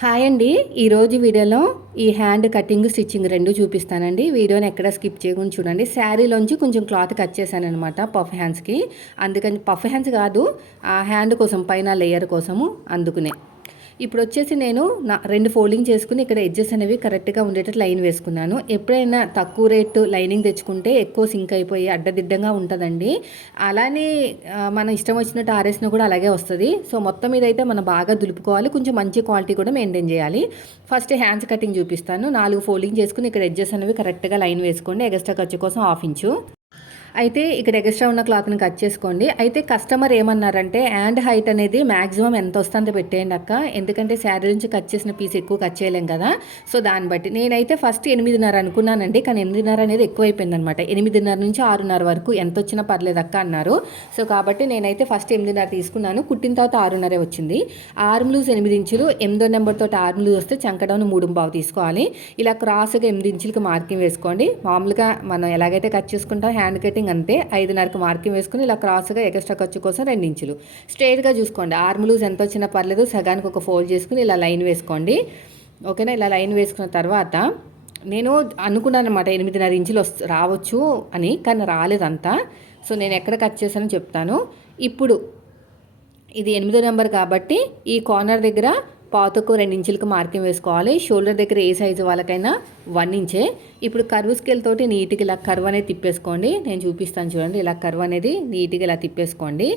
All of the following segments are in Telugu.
హాయ్ అండి. ఈరోజు వీడియోలో ఈ హ్యాండ్ కటింగ్ స్టిచ్చింగ్ రెండు చూపిస్తానండి. వీడియోని ఎక్కడ స్కిప్ చేయకుండా చూడండి. శారీలోంచి కొంచెం క్లాత్ కట్ చేశాను అనమాట పఫ్ హ్యాండ్స్కి. అందుకని పఫ్ హ్యాండ్స్ కాదు ఆ హ్యాండ్ కోసం పైన లేయర్ కోసము అందుకునే. ఇప్పుడు వచ్చేసి నేను నా రెండు ఫోల్డింగ్ చేసుకుని ఇక్కడ ఎడ్జెస్ అనేవి కరెక్ట్గా ఉండేటట్టు లైన్ వేసుకున్నాను. ఎప్పుడైనా తక్కువ రేటు లైనింగ్ తెచ్చుకుంటే ఎక్కువ సింక్ అయిపోయి అడ్డదిడ్డంగా ఉంటుందండి. అలానే మన ఇష్టం వచ్చినట్టు ఆరేసిన కూడా అలాగే వస్తుంది. సో మొత్తం మీద అయితే మనం బాగా దులుపుకోవాలి. కొంచెం మంచి క్వాలిటీ కూడా మెయింటైన్ చేయాలి. ఫస్ట్ హ్యాండ్స్ కటింగ్ చూపిస్తాను. నాలుగు ఫోల్డింగ్ చేసుకుని ఇక్కడ ఎడ్జెస్ అనేవి కరెక్ట్గా లైన్ వేసుకోండి. ఎగస్ట్రా ఖర్చు కోసం హాఫ్ ఇంచు. అయితే ఇక్కడ ఎక్స్ట్రా ఉన్న క్లాత్ని కట్ చేసుకోండి. అయితే కస్టమర్ ఏమన్నారంటే హ్యాండ్ హైట్ అనేది మ్యాక్సిమం ఎంత వస్తుందో పెట్టేయండి అక్క. ఎందుకంటే శారీ నుంచి కట్ చేసిన పీస్ ఎక్కువ కట్ చేయలేం కదా. సో దాన్ని బట్టి. నేనైతే ఫస్ట్ ఎనిమిదిన్నర అనుకున్నానండి. కానీ ఎనిమిదిన్నర అనేది ఎక్కువైపోయింది అనమాట ఎనిమిదిన్నర నుంచి ఆరున్నర వరకు ఎంత వచ్చినా పర్లేదు అక్క అన్నారు. సో కాబట్టి నేనైతే ఫస్ట్ ఎనిమిదిన్నర తీసుకున్నాను. కుట్టిన తర్వాత ఆరున్నరే వచ్చింది. ఆర్మ్ లూజ్ ఎనిమిది ఇంచులు ఎనిమిదో నెంబర్ తోటి ఆర్మ్ లూజ్ వస్తే చంకడౌన్ మూడు బావు తీసుకోవాలి. ఇలా క్రాస్గా ఎనిమిది ఇంచులకి మార్కింగ్ వేసుకోండి. మామూలుగా మనం ఎలాగైతే కట్ చేసుకుంటాం హ్యాండ్ కటింగ్ అంతే. ఐదున్నరకు మార్కింగ్ వేసుకుని ఇలా క్రాస్గా ఎక్స్ట్రా ఖర్చు కోసం రెండు ఇంచులు. స్ట్రైట్గా చూసుకోండి. ఆర్మ్ లూజ్ ఎంత వచ్చినా పర్లేదు. సగానికి ఒక ఫోల్డ్ చేసుకుని ఇలా లైన్ వేసుకోండి. ఓకేనా? ఇలా లైన్ వేసుకున్న తర్వాత నేను అనుకున్నాను అనమాట ఎనిమిదిన్నర ఇంచులు రావచ్చు అని కానీ రాలేదంతా. సో నేను ఎక్కడ కట్ చేశానో చెప్తాను. ఇప్పుడు ఇది ఎనిమిదో నెంబర్ కాబట్టి ఈ కార్నర్ దగ్గర పాతకు రెండు ఇంచులకు మార్కింగ్ వేసుకోవాలి. షోల్డర్ దగ్గర ఏ సైజు వాళ్ళకైనా వన్ ఇంచే. ఇప్పుడు కర్వ్ స్కేల్ తోటి నీట్గా ఇలా కర్వ్ అనేది తిప్పేసుకోండి. నేను చూపిస్తాను చూడండి. ఇలా కర్వ్ అనేది నీట్గా ఇలా తిప్పేసుకోండి.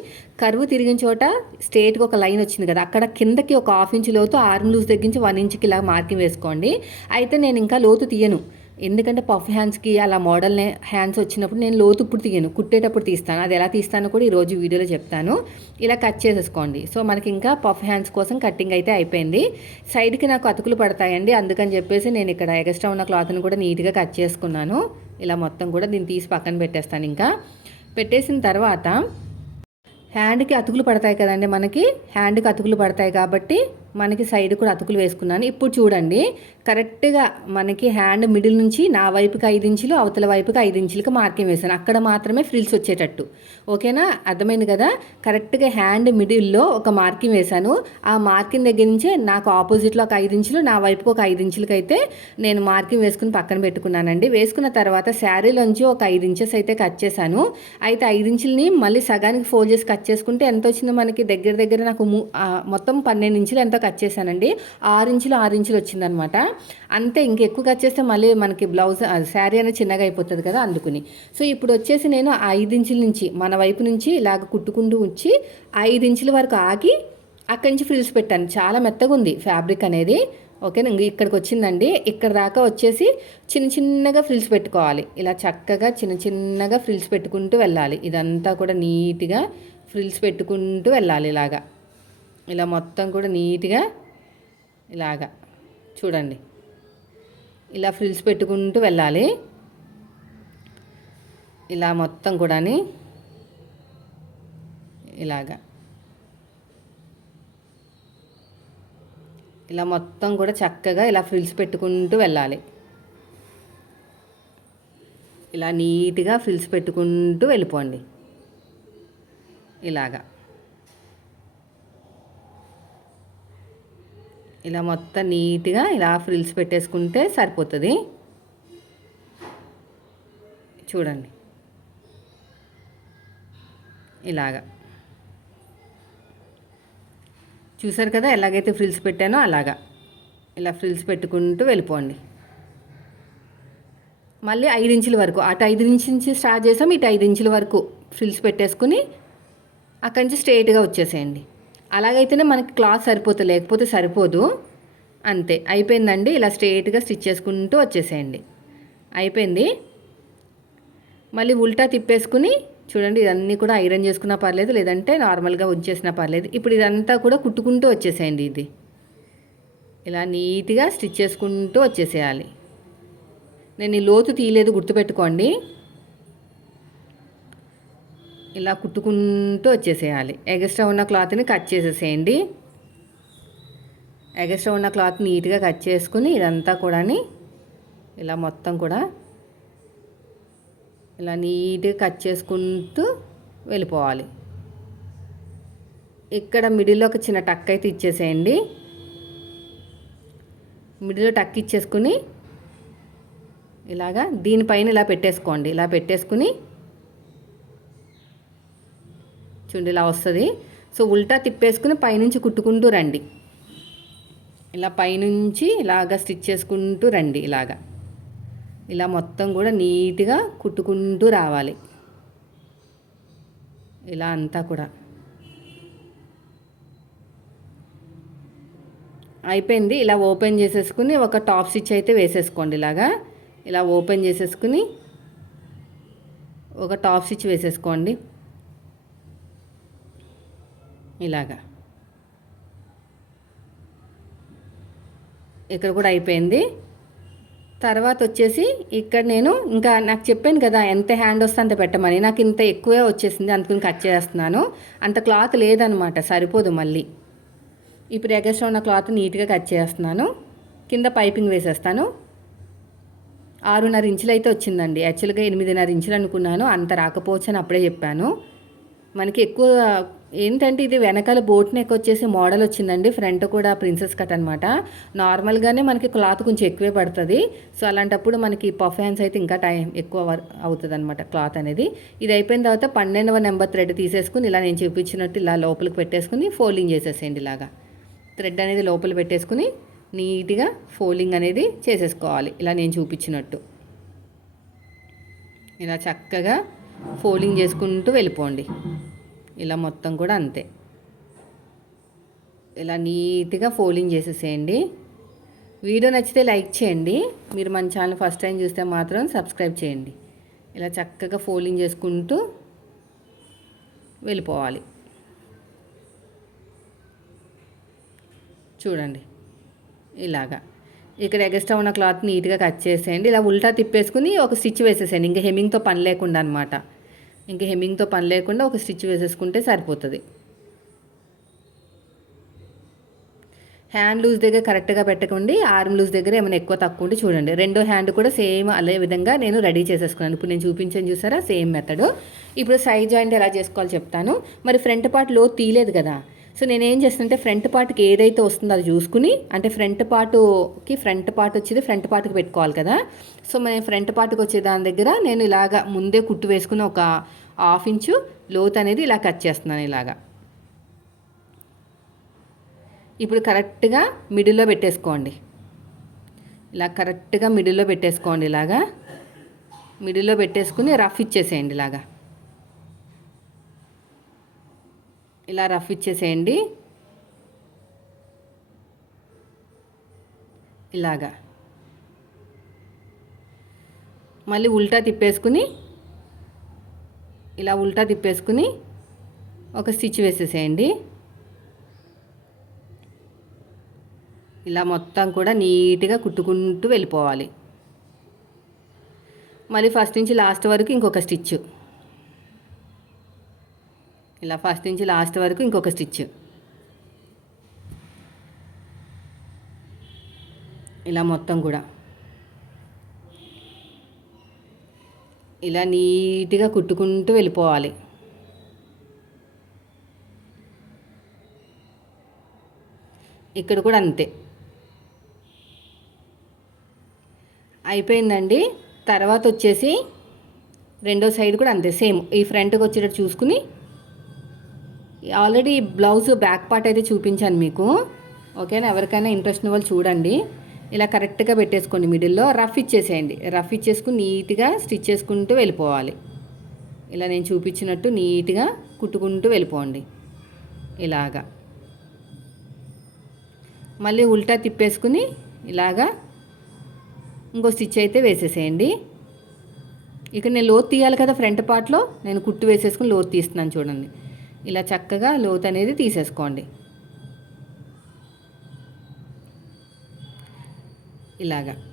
కర్వ్ తిరిగిన చోట స్ట్రేట్గా ఒక లైన్ వచ్చింది కదా అక్కడ కిందకి ఒక హాఫ్ ఇంచ్ లోతు ఆర్మ్ లూజ్ తగ్గించి వన్ ఇంచ్కి ఇలా మార్కింగ్ వేసుకోండి. అయితే నేను ఇంకా లోతు తీయను. ఎందుకంటే పఫ్ హ్యాండ్స్కి అలా మోడల్ హ్యాండ్స్ వచ్చినప్పుడు నేను లోతు ఇప్పుడు తీయను. కుట్టేటప్పుడు తీస్తాను. అది ఎలా తీస్తానో కూడా ఈరోజు వీడియోలో చెప్తాను. ఇలా కట్ చేసేసుకోండి. సో మనకి ఇంకా పఫ్ హ్యాండ్స్ కోసం కటింగ్ అయితే అయిపోయింది. సైడ్కి నాకు అతుకులు పడతాయండి. అందుకని చెప్పేసి నేను ఇక్కడ ఎగస్ట్రా ఉన్న క్లాత్ని కూడా నీట్గా కట్ చేసుకున్నాను. ఇలా మొత్తం కూడా దీన్ని తీసి పక్కన పెట్టేస్తాను ఇంకా. పెట్టేసిన తర్వాత హ్యాండ్కి అతుకులు పడతాయి కదండి మనకి. హ్యాండ్కి అతుకులు పడతాయి కాబట్టి మనకి సైడ్ కూడా అతుకులు వేసుకున్నాను. ఇప్పుడు చూడండి కరెక్ట్గా మనకి హ్యాండ్ మిడిల్ నుంచి నా వైపుకి ఐదు ఇంచులు అవతల వైపుకి ఐదు ఇంచులకి మార్కింగ్ వేసాను అక్కడ మాత్రమే ఫ్రిల్స్ వచ్చేటట్టు. ఓకేనా? అర్థమైంది కదా? కరెక్ట్గా హ్యాండ్ మిడిల్లో ఒక మార్కింగ్ వేశాను. ఆ మార్కింగ్ దగ్గర నుంచే నాకు ఆపోజిట్లో ఒక ఐదు ఇంచులు నా వైపుకి ఒక ఐదు ఇంచులకి అయితే నేను మార్కింగ్ వేసుకుని పక్కన పెట్టుకున్నానండి. వేసుకున్న తర్వాత శారీలోంచి ఒక ఐదు ఇంచెస్ అయితే కట్ చేశాను. అయితే ఐదు ఇంచులని మళ్ళీ సగానికి ఫోల్డ్ చేసి కట్ చేసుకుంటే ఎంత వచ్చిందో మనకి దగ్గర దగ్గర నాకు మొత్తం పన్నెండు ఇంచులు ఎంత కట్ చేశానండి. ఆరు ఇంచులు ఆరు ఇంచులు వచ్చిందనమాట. అంతే ఇంకెక్కువ కట్ చేస్తే మళ్ళీ మనకి బ్లౌజ్ శారీ అనేది చిన్నగా అయిపోతుంది కదా అందుకుని. సో ఇప్పుడు వచ్చేసి నేను ఐదు ఇంచుల నుంచి మన వైపు నుంచి ఇలాగ కుట్టుకుంటూ ఉంచి ఐదు ఇంచుల వరకు ఆగి అక్కడి నుంచి ఫ్రిల్స్ పెట్టాను. చాలా మెత్తగా ఉంది ఫ్యాబ్రిక్ అనేది. ఓకేనా? ఇక్కడికి వచ్చిందండి. ఇక్కడ దాకా వచ్చేసి చిన్న చిన్నగా ఫ్రిల్స్ పెట్టుకోవాలి. ఇలా చక్కగా చిన్న చిన్నగా ఫ్రిల్స్ పెట్టుకుంటూ వెళ్ళాలి. ఇదంతా కూడా నీట్గా ఫ్రిల్స్ పెట్టుకుంటూ వెళ్ళాలి ఇలాగా. ఇలా మొత్తం కూడా నీట్గా ఇలాగా చూడండి. ఇలా ఫ్రిల్స్ పెట్టుకుంటూ వెళ్ళాలి. ఇలా మొత్తం కూడా ఇలాగా. ఇలా మొత్తం కూడా చక్కగా ఇలా ఫ్రిల్స్ పెట్టుకుంటూ వెళ్ళాలి. ఇలా నీట్గా ఫ్రిల్స్ పెట్టుకుంటూ వెళ్ళిపోండి. ఇలాగా. ఇలా మొత్తం నీట్గా ఇలా ఫ్రిల్స్ పెట్టేసుకుంటే సరిపోతుంది. చూడండి. ఇలాగా. చూసారు కదా ఎలాగైతే ఫ్రిల్స్ పెట్టానో అలాగా. ఇలా ఫ్రిల్స్ పెట్టుకుంటూ వెళ్ళిపోండి. మళ్ళీ ఐదు ఇంచుల వరకు అటు ఐదు ఇంచు నుంచి స్టార్ట్ చేసాం ఇటు ఐదు ఇంచుల వరకు ఫ్రిల్స్ పెట్టేసుకుని అక్కడి నుంచి స్ట్రైట్గా వచ్చేసేయండి. అలాగైతేనే మనకి క్లాత్ సరిపోతుంది లేకపోతే సరిపోదు. అంతే. అయిపోయిందండి. ఇలా స్ట్రేట్గా స్టిచ్ చేసుకుంటూ వచ్చేసేయండి. అయిపోయింది. మళ్ళీ ఉల్టా తిప్పేసుకుని చూడండి ఇదన్నీ కూడా ఐరన్ చేసుకున్నా పర్లేదు లేదంటే నార్మల్గా ఉంచేసినా పర్లేదు. ఇప్పుడు ఇదంతా కూడా కుట్టుకుంటూ వచ్చేసేయండి ఇది. ఇలా నీట్గా స్టిచ్ చేసుకుంటూ వచ్చేసేయాలి. నేను ఈ లోతు తీయలేదు గుర్తుపెట్టుకోండి. ఇలా కుట్టుకుంటూ వచ్చేసేయాలి. ఎగస్ట్రా ఉన్న క్లాత్ని కట్ చేసేసేయండి. ఎగస్ట్రా ఉన్న క్లాత్ నీట్గా కట్ చేసుకుని ఇదంతా కూడాని ఇలా మొత్తం కూడా ఇలా నీట్గా కట్ చేసుకుంటూ వెళ్ళిపోవాలి. ఇక్కడ మిడిల్లో ఒక చిన్న టక్ అయితే ఇచ్చేసేయండి. మిడిల్లో టక్ ఇచ్చేసుకుని ఇలాగా దీనిపైన ఇలా పెట్టేసుకోండి. ఇలా పెట్టేసుకుని చూడండి ఇలా వస్తుంది. సో ఉల్టా తిప్పేసుకుని పైనుంచి కుట్టుకుంటూ రండి. ఇలా పైనుంచి ఇలాగా స్టిచ్ చేసుకుంటూ రండి ఇలాగా. ఇలా మొత్తం కూడా నీట్గా కుట్టుకుంటూ రావాలి. ఇలా అంతా కూడా. అయిపోయింది. ఇలా ఓపెన్ చేసేసుకుని ఒక టాప్ స్టిచ్ అయితే వేసేసుకోండి ఇలాగా. ఇలా ఓపెన్ చేసేసుకుని ఒక టాప్ స్టిచ్ వేసేసుకోండి. ఇలాగా. ఇక్కడ కూడా అయిపోయింది. తర్వాత వచ్చేసి ఇక్కడ నేను ఇంకా నాకు చెప్పాను కదా ఎంత హ్యాండ్ వస్తే అంత పెట్టమని. నాకు ఇంత ఎక్కువే వచ్చేసింది అందుకని కట్ చేస్తున్నాను. అంత క్లాత్ లేదనమాట సరిపోదు మళ్ళీ. ఇప్పుడు ఎగస్ట్రా ఉన్న క్లాత్ నీట్గా కట్ చేస్తున్నాను. కింద పైపింగ్ వేసేస్తాను. ఆరున్నర ఇంచులు అయితే వచ్చిందండి. యాక్చువల్గా ఎనిమిదిన్నర ఇంచులు అనుకున్నాను అంత రాకపోవచ్చు అని అప్పుడే చెప్పాను. మనకి ఎక్కువ ఏంటంటే ఇది వెనకాల బోట్ నెక్ వచ్చేసి మోడల్ వచ్చిందండి. ఫ్రంట్ కూడా ప్రిన్సెస్ కట్ అనమాట నార్మల్గానే మనకి క్లాత్ కొంచెం ఎక్కువే పడుతుంది. సో అలాంటప్పుడు మనకి పఫ్ హ్యాండ్స్ అయితే ఇంకా టైం ఎక్కువ అవుతుంది అనమాట క్లాత్ అనేది. ఇది అయిపోయిన తర్వాత పన్నెండవ నెంబర్ థ్రెడ్ తీసేసుకుని ఇలా నేను చూపించినట్టు ఇలా లోపలికి పెట్టేసుకుని ఫోల్డింగ్ చేసేసేయండి ఇలాగా. థ్రెడ్ అనేది లోపల పెట్టేసుకుని నీట్గా ఫోల్డింగ్ అనేది చేసేసుకోవాలి. ఇలా నేను చూపించినట్టు. ఇలా చక్కగా ఫోల్డింగ్ చేసుకుంటూ వెళ్ళిపోండి. ఇలా మొత్తం కూడా అంతే. ఇలా నీట్గా ఫోల్డింగ్ చేసేసేయండి. వీడియో నచ్చితే లైక్ చేయండి. మీరు మన ఛానల్ ఫస్ట్ టైం చూస్తే మాత్రం సబ్స్క్రైబ్ చేయండి. ఇలా చక్కగా ఫోల్డింగ్ చేసుకుంటూ వెళ్ళిపోవాలి. చూడండి. ఇలాగా. ఇక్కడ ఎగస్ట్రా ఉన్న క్లాత్ నీట్గా కట్ చేసేయండి. ఇలా ఉల్టా తిప్పేసుకుని ఒక స్టిచ్ వేసేసేయండి. ఇంకా హెమ్మింగ్తో పని లేకుండా అనమాట ఇంకా హెమ్మింగ్తో పని లేకుండా ఒక స్టిచ్ వేసేసుకుంటే సరిపోతుంది. హ్యాండ్ లూజ్ దగ్గర కరెక్ట్గా పెట్టకండి. ఆర్మ్ లూజ్ దగ్గర ఏమైనా ఎక్కువ తక్కువ ఉంటే చూడండి. రెండో హ్యాండ్ కూడా సేమ్ అదే విధంగా నేను రెడీ చేసేసుకున్నాను. ఇప్పుడు నేను చూపించాను చూసారా? Same method. ఇప్పుడు సైడ్ జాయింట్ ఎలా చేసుకోవాలో చెప్తాను. మరి ఫ్రంట్ పార్ట్లో తీయలేదు కదా? సో నేను ఏం చేస్తానంటే ఫ్రంట్ పార్ట్కి ఏదైతే వస్తుందో అది చూసుకుని అంటే ఫ్రంట్ పార్ట్కి ఫ్రంట్ పార్ట్ వచ్చేది ఫ్రంట్ పార్ట్కి పెట్టుకోవాలి కదా. సో నేను ఫ్రంట్ పార్ట్కి వచ్చే దాని దగ్గర నేను ఇలాగా ముందే కుట్టు వేసుకుని ఒక హాఫ్ ఇంచు లోత్ అనేది ఇలా కట్ చేస్తున్నాను ఇలాగా. ఇప్పుడు కరెక్ట్గా మిడిల్లో పెట్టేసుకోండి. ఇలా కరెక్ట్గా మిడిల్లో పెట్టేసుకోండి ఇలాగా. మిడిల్లో పెట్టేసుకుని రఫ్ ఇచ్చేసేయండి ఇలాగా. ఇలా రఫ్ ఇచ్చేసేయండి. ఇలాగా. మళ్ళీ ఉల్టా తిప్పేసుకుని ఇలా ఉల్టా తిప్పేసుకుని ఒక స్టిచ్ వేసేసేయండి. ఇలా మొత్తం కూడా నీట్గా కుట్టుకుంటూ వెళ్ళిపోవాలి. మళ్ళీ ఫస్ట్ నుంచి లాస్ట్ వరకు ఇంకొక స్టిచ్ ఇలా ఫస్ట్ నుంచి లాస్ట్ వరకు ఇంకొక స్టిచ్. ఇలా మొత్తం కూడా. ఇలా నీట్గా కుట్టుకుంటూ వెళ్ళిపోవాలి. ఇక్కడ కూడా అంతే. అయిపోయిందండి. తర్వాత వచ్చేసి రెండో సైడ్ కూడా అంతే సేమ్. ఈ ఫ్రంట్కి వచ్చేటట్టు చూసుకుని ఆల్రెడీ బ్లౌజ్ బ్యాక్ పార్ట్ అయితే చూపించాను మీకు. ఓకేనా? ఎవరికైనా ఇంట్రెస్ట్ ఉన్న వాళ్ళు చూడండి. ఇలా కరెక్ట్గా పెట్టేసుకోండి మిడిల్లో. రఫ్ ఇచ్చేసేయండి. రఫ్ ఇచ్చేసుకుని నీట్గా స్టిచ్ చేసుకుంటూ వెళ్ళిపోవాలి. ఇలా నేను చూపించినట్టు నీట్గా కుట్టుకుంటూ వెళ్ళిపోండి. ఇలాగా. మళ్ళీ ఉల్టా తిప్పేసుకుని ఇలాగా ఇంకో స్టిచ్ అయితే వేసేసేయండి. ఇక్కడ నేను లోతు తీయాలి కదా ఫ్రంట్ పార్ట్లో? నేను కుట్టు వేసేసుకుని లోతు తీస్తున్నాను చూడండి. ఇలా చక్కగా లోతు అనేది తీసేసుకోండి. ఇలాగా.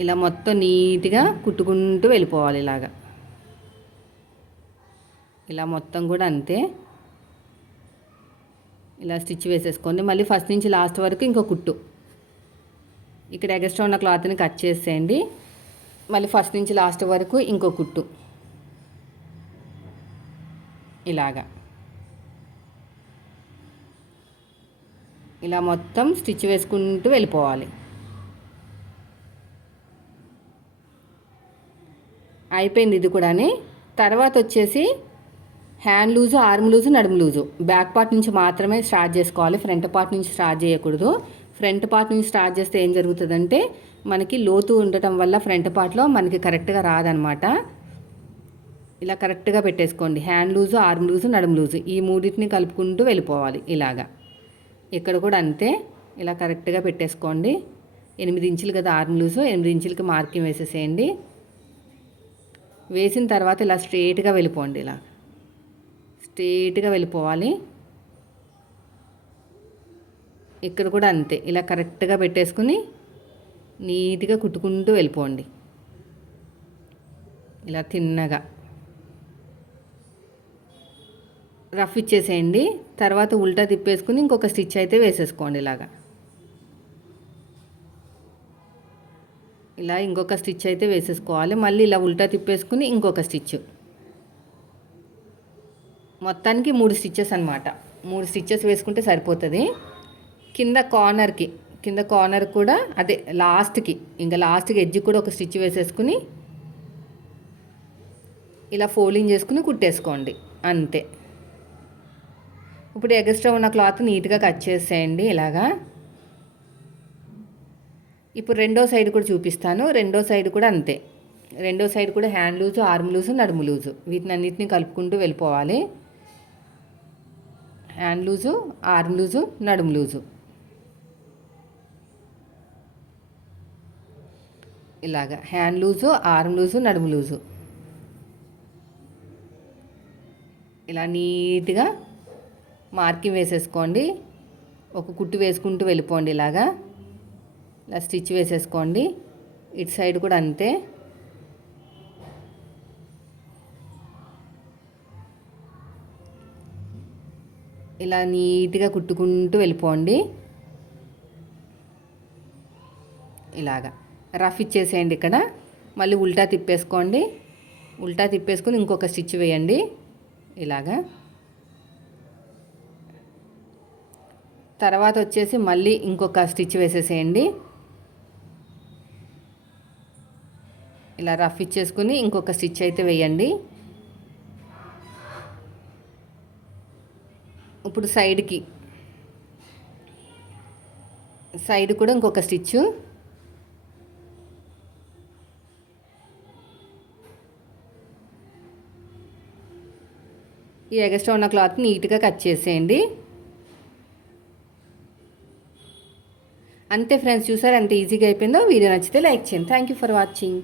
ఇలా మొత్తం నీట్గా కుట్టుకుంటూ వెళ్ళిపోవాలి ఇలాగా. ఇలా మొత్తం కూడా అంతే. ఇలా స్టిచ్ వేసేసుకోండి. మళ్ళీ ఫస్ట్ నుంచి లాస్ట్ వరకు ఇంకో కుట్టు. ఇక్కడ ఎగస్ట్రా ఉన్న క్లాత్ని కట్ చేసేయండి. మళ్ళీ ఫస్ట్ నుంచి లాస్ట్ వరకు ఇంకో కుట్టు. ఇలాగా. ఇలా మొత్తం స్టిచ్ వేసుకుంటూ వెళ్ళిపోవాలి. అయిపోయింది ఇది కూడాని. తర్వాత వచ్చేసి హ్యాండ్ లూజు ఆర్మ్ లూజు నడుము లూజు. బ్యాక్ పార్ట్ నుంచి మాత్రమే స్టార్ట్ చేసుకోవాలి. ఫ్రంట్ పార్ట్ నుంచి స్టార్ట్ చేయకూడదు. ఫ్రంట్ పార్ట్ నుంచి స్టార్ట్ చేస్తే ఏం జరుగుతుందంటే మనకి లోతు ఉండటం వల్ల ఫ్రంట్ పార్ట్లో మనకి కరెక్ట్గా రాదనమాట. ఇలా కరెక్ట్గా పెట్టేసుకోండి. హ్యాండ్ లూజు ఆర్మ్ లూజు నడుము లూజు ఈ మూడింటిని కలుపుకుంటూ వెళ్ళిపోవాలి ఇలాగా. ఇక్కడ కూడా అంతే. ఇలా కరెక్ట్గా పెట్టేసుకోండి. ఎనిమిది ఇంచులు కదా ఆర్మ్ లూజు ఎనిమిది ఇంచులకి మార్కింగ్ వేసేసేయండి. వేసిన తర్వాత ఇలా స్ట్రేట్గా వెళ్ళిపోండి ఇలా. స్ట్రేట్గా వెళ్ళిపోవాలి. ఇక్కడ కూడా అంతే. ఇలా కరెక్ట్గా పెట్టేసుకుని నీట్గా కుట్టుకుంటూ వెళ్ళిపోండి. ఇలా తిన్నగా. రఫ్ ఇచ్చేసేయండి. తర్వాత ఉల్టా తిప్పేసుకుని ఇంకొక స్టిచ్ అయితే వేసేసుకోండి ఇలాగా. ఇలా ఇంకొక స్టిచ్ అయితే వేసేసుకోవాలి. మళ్ళీ ఇలా ఉల్టా తిప్పేసుకుని ఇంకొక స్టిచ్. మొత్తానికి మూడు స్టిచ్చెస్ అనమాట మూడు స్టిచ్చెస్ వేసుకుంటే సరిపోతుంది. కింద కార్నర్కి కింద కార్నర్ కూడా అదే లాస్ట్కి ఇంకా లాస్ట్కి ఎడ్జ్ కూడా ఒక స్టిచ్ వేసేసుకుని ఇలా ఫోల్డింగ్ చేసుకుని కుట్టేసుకోండి. అంతే. ఇప్పుడు ఎగస్ట్రా ఉన్న క్లాత్ నీట్గా కట్ చేసేయండి ఇలాగా. ఇప్పుడు రెండో సైడ్ కూడా చూపిస్తాను. రెండో సైడ్ కూడా అంతే. రెండో సైడ్ కూడా హ్యాండ్ లూజు ఆర్మ్ లూజు నడుము లూజు వీటిని అన్నిటిని కలుపుకుంటూ వెళ్ళిపోవాలి. హ్యాండ్ లూజు ఆర్మ్ లూజు నడుము లూజు ఇలాగా. హ్యాండ్ లూజు ఆర్మ్ లూజు నడుము లూజు. ఇలా నీట్గా మార్కింగ్ వేసేసుకోండి. ఒక కుట్టు వేసుకుంటూ వెళ్ళిపోండి ఇలాగా. ఇలా స్టిచ్ వేసేసుకోండి. ఇటు సైడ్ కూడా అంతే. ఇలా నీట్గా కుట్టుకుంటూ వెళ్ళిపోండి. ఇలాగా. రఫ్ ఇచ్చేసేయండి ఇక్కడ. మళ్ళీ ఉల్టా తిప్పేసుకోండి. ఉల్టా తిప్పేసుకొని ఇంకొక స్టిచ్ వేయండి. ఇలాగా. తర్వాత వచ్చేసి మళ్ళీ ఇంకొక స్టిచ్ వేసేసేయండి. ఇలా రఫ్ ఇచ్చేసుకుని ఇంకొక స్టిచ్ అయితే వేయండి. ఇప్పుడు సైడ్కి. సైడ్ కూడా ఇంకొక స్టిచ్చు. ఈ ఎగస్ట్రా ఉన్న క్లాత్ నీట్గా కట్ చేసేయండి. అంతే ఫ్రెండ్స్ చూసారు ఎంత ఈజీగా అయిపోయిందో? వీడియో నచ్చితే లైక్ చేయండి. Thank you for watching